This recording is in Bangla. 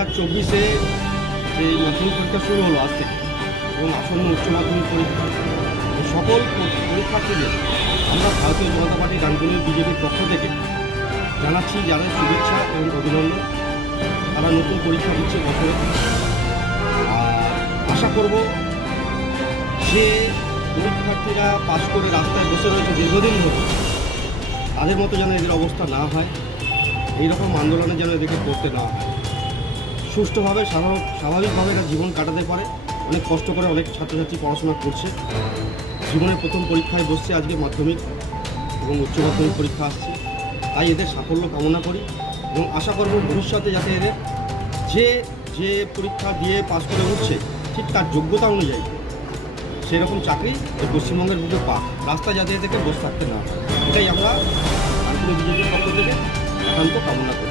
2024-এ যে মাধ্যমিক পরীক্ষা শুরু হলো আজ থেকে এবং আসন্ন উচ্চ মাধ্যমিক পরীক্ষা সকল পরীক্ষার্থীদের আমরা ভারতীয় জনতা পার্টি ডানকুনি বিজেপির পক্ষ থেকে জানাচ্ছি যাদের শুভেচ্ছা এবং অভিনন্দন। তারা নতুন পরীক্ষা দিচ্ছে বছরে, আর আশা করব যে পরীক্ষার্থীরা পাশ করে রাস্তায় বসে রয়েছে দীর্ঘদিন ধরে, তাদের মতো যেন এদের অবস্থা না হয়, এইরকম আন্দোলনে যেন এদেরকে করতে না হয়। সুষ্ঠুভাবে স্বাভাবিকভাবে এরা জীবন কাটাতে পারে। অনেক কষ্ট করে অনেক ছাত্রছাত্রী পড়াশোনা করছে, জীবনের প্রথম পরীক্ষায় বসছে, আজকে মাধ্যমিক এবং উচ্চ মাধ্যমিক পরীক্ষা আসছে। তাই এদের সাফল্য কামনা করি এবং আশা করব ভবিষ্যতে যাতে এদের যে পরীক্ষা দিয়ে পাশ করে উঠছে ঠিক তার যোগ্যতা অনুযায়ী সেরকম চাকরি পশ্চিমবঙ্গের বুকে পাক, রাস্তায় যাতে এদেরকে বসে থাকতে না হয়। এটাই আমরা ডানকুনি বিজেপির পক্ষ থেকে একান্ত কামনা করি।